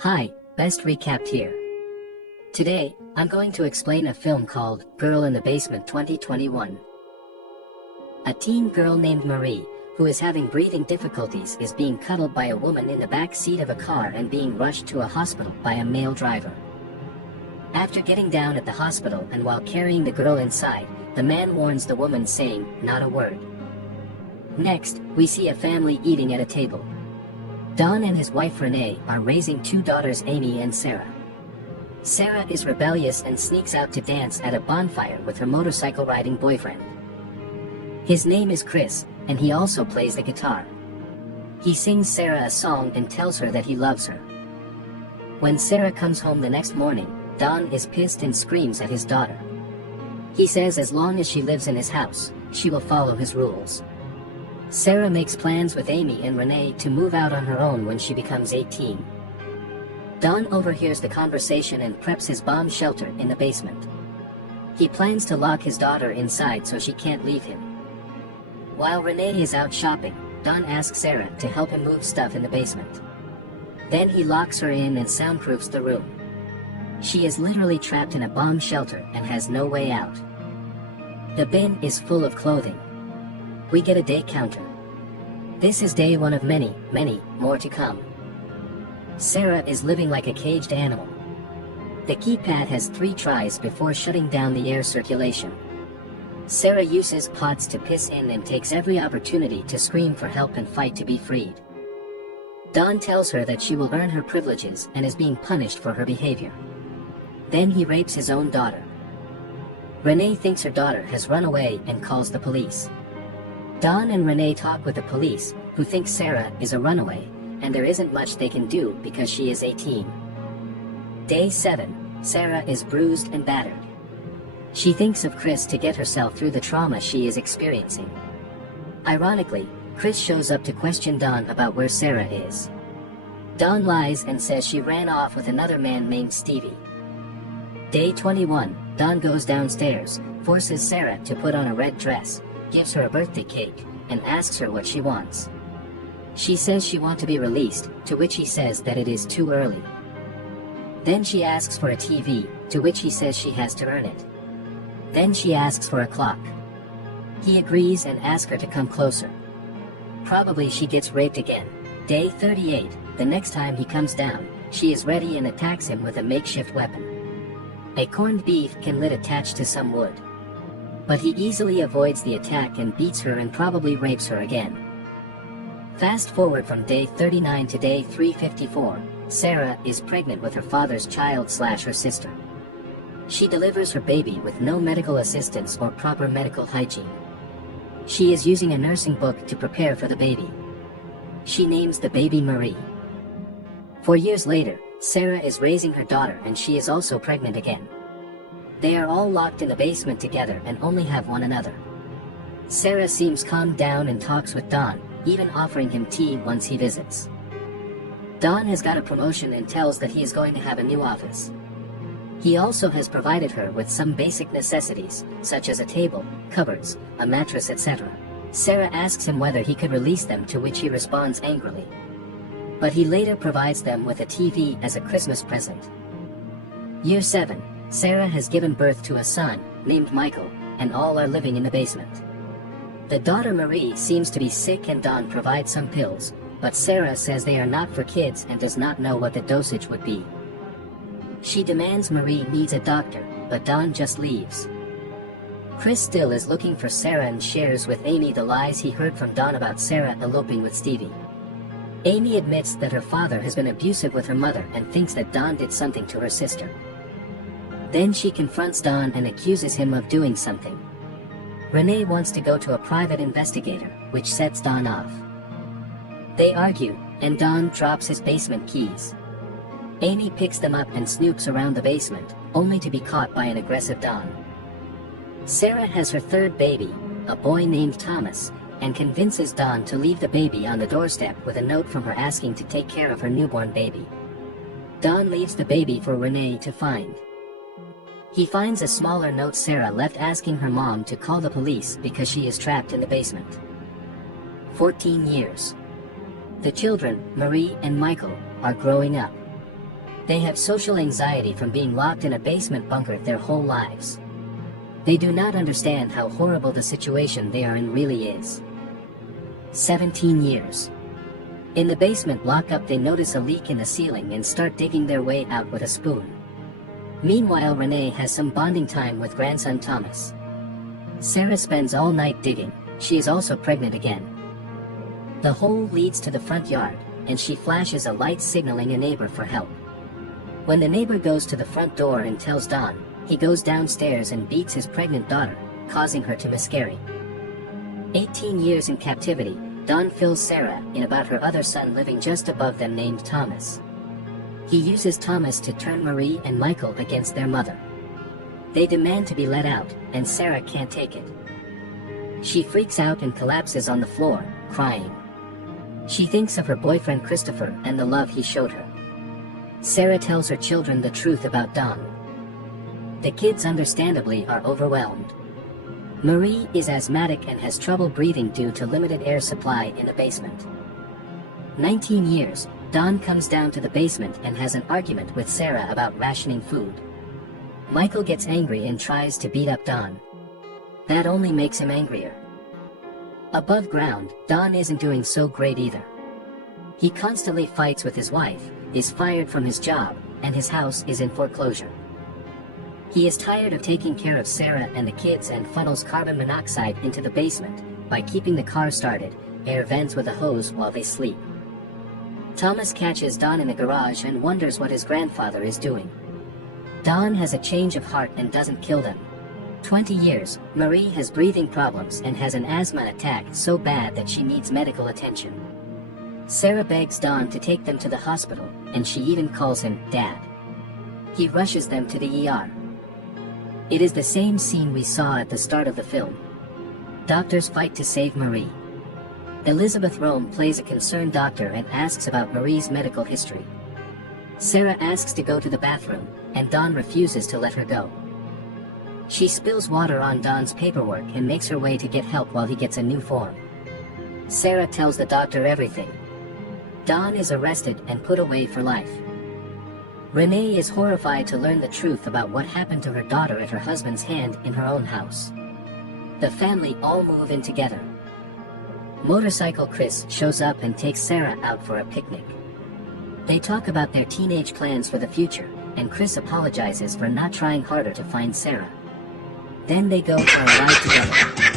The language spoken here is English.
Hi, Best Recapped here. Today, I'm going to explain a film called Girl in the Basement 2021. A teen girl named Marie, who is having breathing difficulties, is being cuddled by a woman in the back seat of a car and being rushed to a hospital by a male driver. After getting down at the hospital and while carrying the girl inside, the man warns the woman, saying, "Not a word." Next, we see a family eating at a table. Don and his wife Renee are raising two daughters, Amy and Sara. Sara is rebellious and sneaks out to dance at a bonfire with her motorcycle riding boyfriend. His name is Chris, and he also plays the guitar. He sings Sara a song and tells her that he loves her. When Sara comes home the next morning, Don is pissed and screams at his daughter. He says as long as she lives in his house, she will follow his rules. Sara makes plans with Amy and Renee to move out on her own when she becomes 18. Don overhears the conversation and preps his bomb shelter in the basement. He plans to lock his daughter inside so she can't leave him. While Renee is out shopping, Don asks Sara to help him move stuff in the basement. Then he locks her in and soundproofs the room. She is literally trapped in a bomb shelter and has no way out. The bin is full of clothing. We get a day counter. This is day one of many, many more to come. Sara is living like a caged animal. The keypad has 3 tries before shutting down the air circulation. Sara uses pods to piss in and takes every opportunity to scream for help and fight to be freed. Don tells her that she will earn her privileges and is being punished for her behavior. Then he rapes his own daughter. Renee thinks her daughter has run away and calls the police. Don and Renee talk with the police, who think Sara is a runaway, and there isn't much they can do because she is 18. Day 7, Sara is bruised and battered. She thinks of Chris to get herself through the trauma she is experiencing. Ironically, Chris shows up to question Don about where Sara is. Don lies and says she ran off with another man named Stevie. Day 21, Don goes downstairs, forces Sara to put on a red dress, gives her a birthday cake, and asks her what she wants. She says she wants to be released, to which he says that it is too early. Then she asks for a TV, to which he says she has to earn it. Then she asks for a clock. He agrees and asks her to come closer. Probably she gets raped again. Day 38, the next time he comes down, she is ready and attacks him with a makeshift weapon. A corned beef can lid attached to some wood. But he easily avoids the attack and beats her and probably rapes her again. Fast forward from day 39 to day 354, Sara is pregnant with her father's child/her sister. She delivers her baby with no medical assistance or proper medical hygiene. She is using a nursing book to prepare for the baby. She names the baby Marie. 4 years later, Sara is raising her daughter and she is also pregnant again. They are all locked in the basement together and only have one another. Sara seems calmed down and talks with Don, even offering him tea once he visits. Don has got a promotion and tells that he is going to have a new office. He also has provided her with some basic necessities, such as a table, cupboards, a mattress, etc. Sara asks him whether he could release them, to which he responds angrily. But he later provides them with a TV as a Christmas present. Year 7. Sara has given birth to a son, named Michael, and all are living in the basement. The daughter Marie seems to be sick and Don provides some pills, but Sara says they are not for kids and does not know what the dosage would be. She demands Marie needs a doctor, but Don just leaves. Chris still is looking for Sara and shares with Amy the lies he heard from Don about Sara eloping with Stevie. Amy admits that her father has been abusive with her mother and thinks that Don did something to her sister. Then she confronts Don and accuses him of doing something. Renee wants to go to a private investigator, which sets Don off. They argue, and Don drops his basement keys. Amy picks them up and snoops around the basement, only to be caught by an aggressive Don. Sara has her third baby, a boy named Thomas, and convinces Don to leave the baby on the doorstep with a note from her asking to take care of her newborn baby. Don leaves the baby for Renee to find. He finds a smaller note Sara left asking her mom to call the police because she is trapped in the basement. 14 years. The children, Marie and Michael, are growing up. They have social anxiety from being locked in a basement bunker their whole lives. They do not understand how horrible the situation they are in really is. 17 years. In the basement lockup, they notice a leak in the ceiling and start digging their way out with a spoon. Meanwhile, Renee has some bonding time with grandson Thomas. Sara spends all night digging. She is also pregnant again. The hole leads to the front yard, and she flashes a light signaling a neighbor for help. When the neighbor goes to the front door and tells Don, he goes downstairs and beats his pregnant daughter, causing her to miscarry. 18 years in captivity, Don fills Sara in about her other son living just above them named Thomas. He uses Thomas to turn Marie and Michael against their mother. They demand to be let out, and Sara can't take it. She freaks out and collapses on the floor, crying. She thinks of her boyfriend Christopher and the love he showed her. Sara tells her children the truth about Don. The kids understandably are overwhelmed. Marie is asthmatic and has trouble breathing due to limited air supply in the basement. 19 years, Don comes down to the basement and has an argument with Sara about rationing food. Michael gets angry and tries to beat up Don. That only makes him angrier. Above ground, Don isn't doing so great either. He constantly fights with his wife, is fired from his job, and his house is in foreclosure. He is tired of taking care of Sara and the kids and funnels carbon monoxide into the basement by keeping the car started, air vents with a hose while they sleep. Thomas catches Don in the garage and wonders what his grandfather is doing. Don has a change of heart and doesn't kill them. 20 years, Marie has breathing problems and has an asthma attack so bad that she needs medical attention. Sara begs Don to take them to the hospital, and she even calls him Dad. He rushes them to the ER. It is the same scene we saw at the start of the film. Doctors fight to save Marie. Elizabeth Rome plays a concerned doctor and asks about Marie's medical history. Sara asks to go to the bathroom, and Don refuses to let her go. She spills water on Don's paperwork and makes her way to get help while he gets a new form. Sara tells the doctor everything. Don is arrested and put away for life. Renee is horrified to learn the truth about what happened to her daughter at her husband's hand in her own house. The family all move in together. Motorcycle Chris shows up and takes Sara out for a picnic. They talk about their teenage plans for the future, and Chris apologizes for not trying harder to find Sara. Then they go for a ride together.